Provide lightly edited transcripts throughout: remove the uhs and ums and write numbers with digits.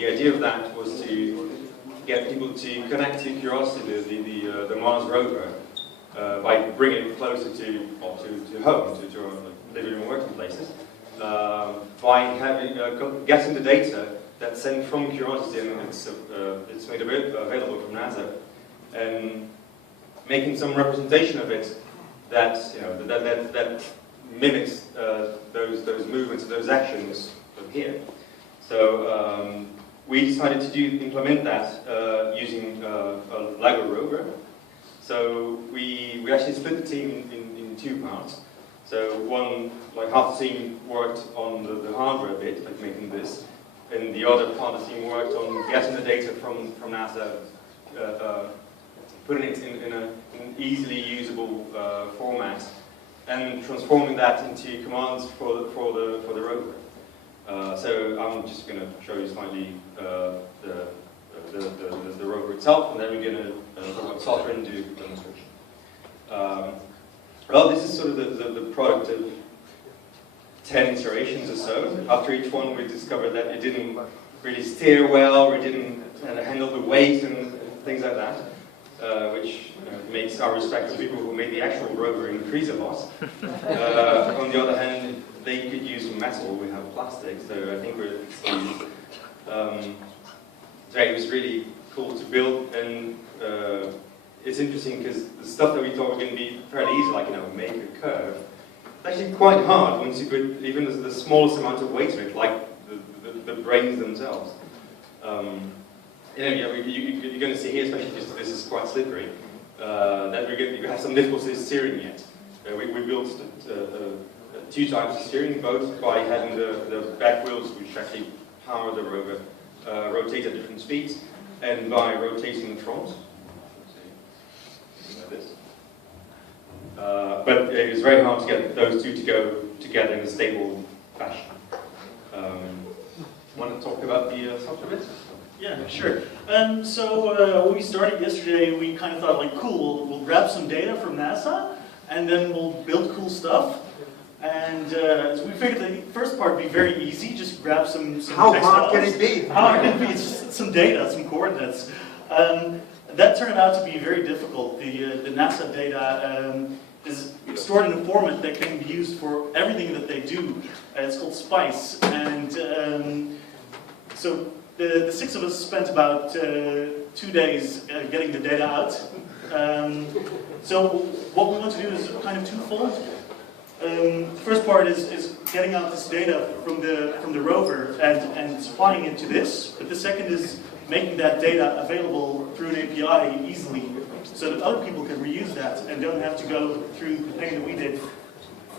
the idea of that was to get people to connect to Curiosity, the Mars rover, by bringing it closer to home, to our living and working places, by having getting the data that's sent from Curiosity, and it's made available from NASA, and making some representation of it that that mimics those movements, those actions of here. So we decided to implement that using a LEGO rover. So we actually split the team in two parts. So half the team worked on the hardware bit, like making this, and the other part of the team worked on getting the data from NASA, putting it in an easily usable format, and transforming that into commands for the rover. So I'm just going to show you slightly the rover itself, and then we're going to talk about software and do a demonstration. Well, this is sort of the product of 10 iterations or so. After each one, we discovered that it didn't really steer well, or it didn't handle the weight and things like that, which makes our respect for people who made the actual rover increase a lot. On the other hand, they could use metal, we have plastic, so I think so it was really cool to build, and it's interesting because the stuff that we thought was going to be fairly easy, like make a curve, it's actually quite hard once you put even the smallest amount of weight to it, like the brains themselves. You're going to see here, especially because this is quite slippery, that we have some difficulty steering it. We built two types of steering, both by having the back wheels, which actually power the rover, rotate at different speeds, and by rotating the front. Like this. But it was very hard to get those two to go together in a stable fashion. Want to talk about the software bit? Yeah, sure. So when we started yesterday, we kind of thought, like, cool, we'll grab some data from NASA, and then we'll build cool stuff. And so we figured the first part would be very easy, just grab some How text hard files. can it be? How hard can it be? It's just some data, some coordinates. That turned out to be very difficult. The NASA data is stored in a format that can be used for everything that they do. It's called SPICE. And so the six of us spent about 2 days getting the data out. So what we want to do is kind of twofold. The first part is getting out this data from the rover and supplying it to this. But the second is making that data available through an API easily, so that other people can reuse that and don't have to go through the pain that we did.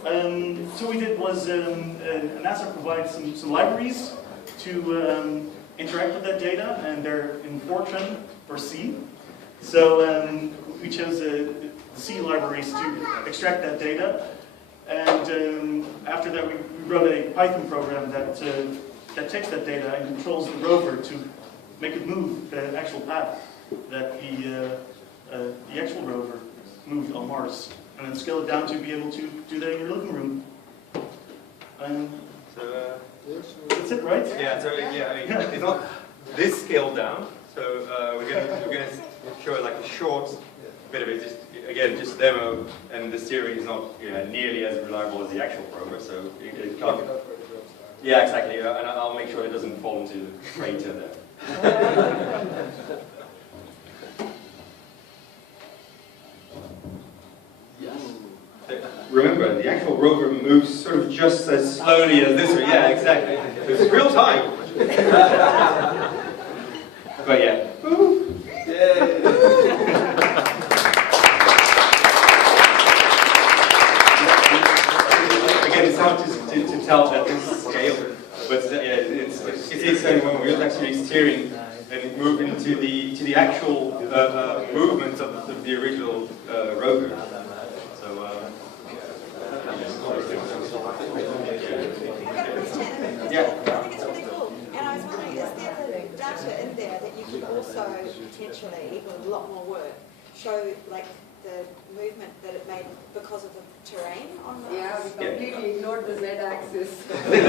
So what we did was NASA provided some libraries to interact with that data, and they're in Fortran or C. So we chose the C libraries to extract that data. And after that, we wrote a Python program that takes that data and controls the rover to make it move the actual path that the actual rover moved on Mars, and then scale it down to be able to do that in your living room. So that's it, right? yeah. So yeah, I mean, it's not this scaled down. So we're gonna show like a short bit of it. Just demo, and the steering is not nearly as reliable as the actual rover, so it can't. Yeah, exactly. And I'll make sure it doesn't fall into the crater there. Remember, the actual rover moves sort of just as slowly as this one. Yeah, exactly. It's real time. But yeah. Again, it's hard to tell at this scale, but it's when we're actually steering and moving into the actual movement of the original rover. Yeah. I think it's really cool. And I was wondering, is there data in there that you could also potentially, even with a lot more work, show like the movement that it made because of the terrain on Mars? Yeah, we completely ignored the Z-axis. There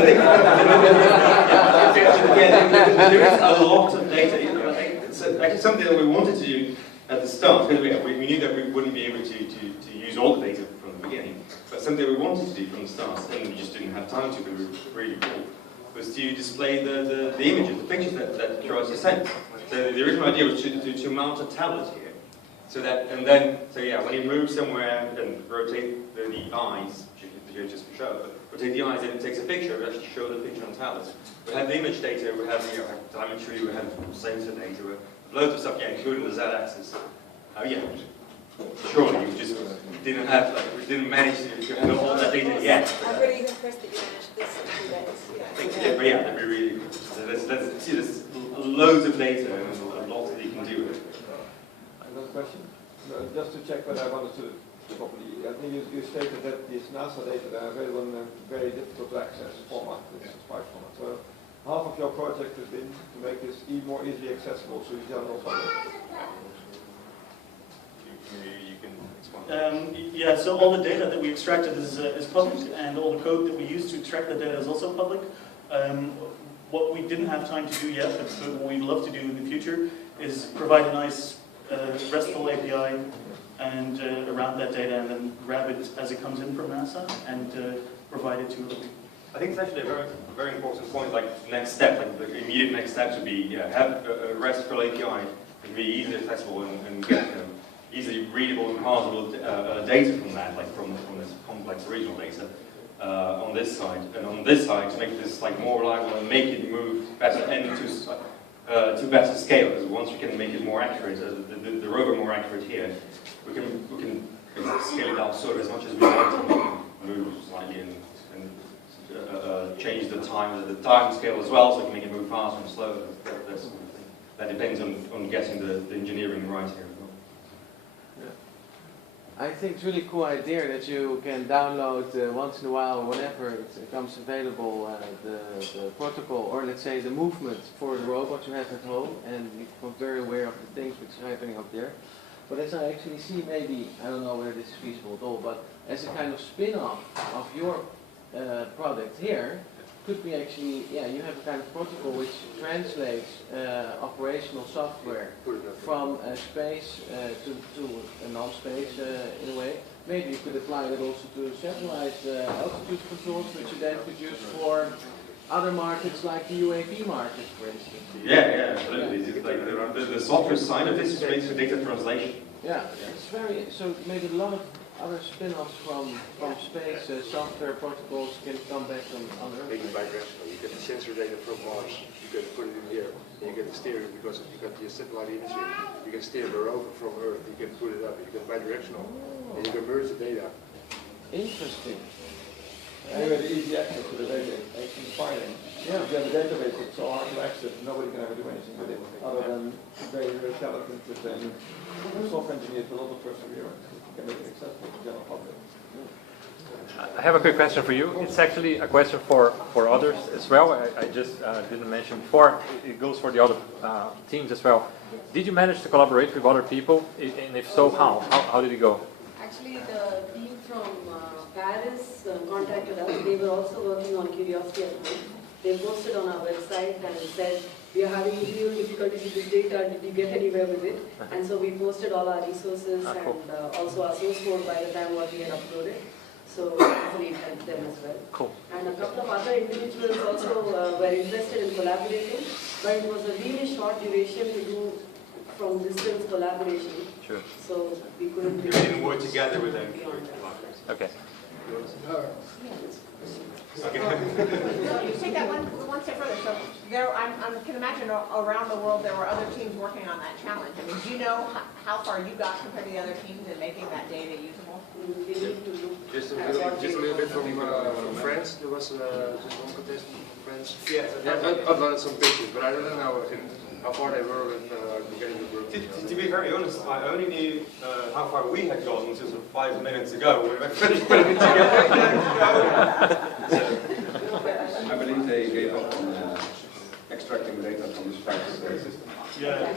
is a lot of data. It's actually something that we wanted to do at the start, because we knew that we wouldn't be able to use all the data from the beginning, but something we wanted to do from the start, and we just didn't have time to, but we were really cool, was to display the images, the pictures that Curiosity sent. So the original idea was to mount a tablet here. So when you move somewhere and rotate the eyes, which you just showed, rotate the eyes and it takes a picture, we actually show the picture on tablets. We have the image data, we have telemetry, we have sensor data, we have loads of stuff, including the Z-axis. Surely we just didn't have, we didn't manage to have all that data yet. I'm really impressed that you managed this in 2 days. That'd be really good. So there's loads of data and a lot that you can do with it. Another question? Just to check whether I understood it properly. I think you stated that these NASA data are available in a very difficult to access format, this spice format. So half of your project has been to make this more easily accessible to the general public. You can explain. Yeah, so all the data that we extracted is public, and all the code that we use to extract the data is also public. What we didn't have time to do yet, but what we'd love to do in the future, is provide a nice RESTful API and around that data, and then grab it as it comes in from NASA and provide it to other people. I think it's actually a very important point, like next step, like the immediate next step should be have a RESTful API that can be easily accessible and get easily readable and parsable data from that, like from this complex regional data on this side, and on this side to make this like more reliable and make it move better and to better scale. Because once we can make it more accurate, the rover more accurate here, we can scale it out sort of as much as we want to move slightly and change the time scale as well, so we can make it move faster and slower. That depends on getting the engineering right here. I think it's really cool idea that you can download once in a while, whenever it becomes available, the protocol, or let's say the movement for the robot you have at home, and you become very aware of the things which are happening up there. But as I actually see, maybe, I don't know whether this is feasible at all, but as a kind of spin-off of your product here, could be actually, you have a kind of protocol which translates operational software from space to a non-space in a way. Maybe you could apply that also to satellite altitude controls, which you then could use for other markets like the UAV market, for instance. Yeah, absolutely. It's like the software side of this is basically data translation. Yeah, it's very, so maybe a lot of other spin-offs from space software protocols can come back on Earth. Make it bidirectional. You get the sensor data from Mars, you can put it in here, and you get the steering because you got the satellite imaging. You can steer the rover from Earth, you can put it up, you get bidirectional, and you can merge the data. Interesting. Anyway, the easy access to the data, actually finding. Yeah. If you have a database that's so hard to access, nobody can ever do anything with it, other than very, very talented software engineers with a lot of perseverance. Can make it accessible to the general public. I have a quick question for you. It's actually a question for others as well. I just didn't mention before. It goes for the other teams as well. Did you manage to collaborate with other people? And if so, how? How did it go? Actually, the team from Paris contacted us. They were also working on Curiosity at home. They posted on our website and said, we are having real difficulties with this data, did you get anywhere with it? And so we posted all our resources cool. and also our source code by the time what we had uploaded. So hopefully it helped them as well. Cool. And a couple of other individuals also were interested in collaborating, but it was a really short duration to do from distance collaboration. Sure. So we couldn't We didn't work together with them. Okay. Okay. So you take that one step further. So I can imagine around the world there were other teams working on that challenge. I mean, do you know how far you got compared to the other teams in making that data usable? We need to look. Just a little bit from France. There was just one contestant from France. Yeah. I uploaded some pictures, but I don't know how far they were with getting the group. To be very honest, I only knew how far we had gotten until sort of 5 minutes ago when we finished putting it together. I believe they gave up on extracting the data from the SPACS system. Yeah,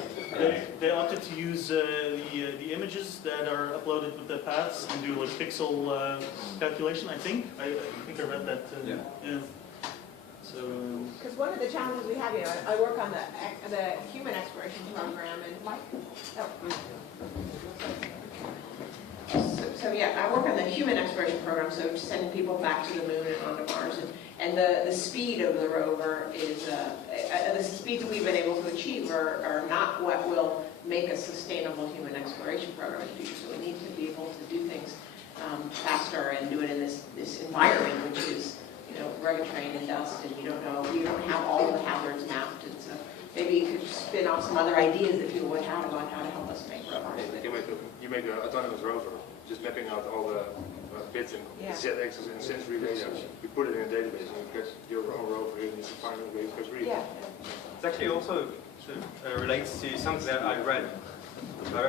they opted to use the images that are uploaded with the paths and do like pixel calculation. I think I read that. Yeah. So. Because one of the challenges we have, you know, I work on the human exploration program, and so yeah, I work on the human exploration program, so sending people back to the moon and onto Mars, and the speed of the rover is the speeds that we've been able to achieve are not what will make a sustainable human exploration program in the future. So we need to be able to do things faster and do it in this environment, which is, you know, rugged terrain and dust, and you don't have all the hazards mapped, and so maybe you could spin off some other ideas that people would have about how to help us make rovers. You make an autonomous rover, just mapping out all the bits and Z-axis and sensory data. You put it in a database, and you get your own rover in this environment where you can read. Yeah. It's actually also relates to something that I read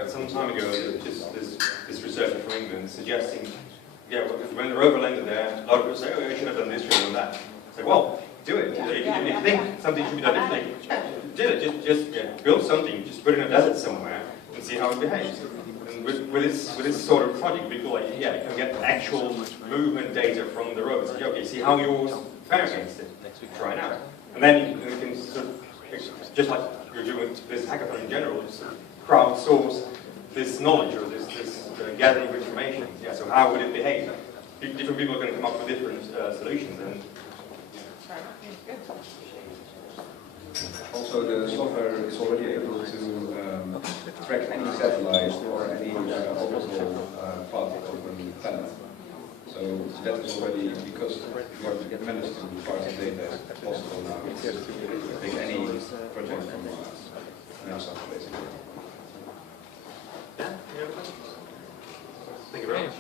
some time ago, just this researcher from England suggesting, when the rover landed there, a lot of people say, oh, you should have done this, should have done that. Say, well, do it. If you think something should be done differently, do it. Just build something, just put it in a desert somewhere and see how it behaves. And with this sort of project, we feel like, you can get actual movement data from the rover. So, okay, see how yours fare against it. Try it out. And then you can sort of, just like you're doing with this hackathon in general, just sort of crowdsource this knowledge or this gathering of information. Yeah, so how would it behave? Different people are going to come up with different solutions. And also, the software is already able to track any satellite or any orbital path over the planet. So that is already, because you are to manage to parse data as possible now. Take any project from NASA, basically. Thank you very much.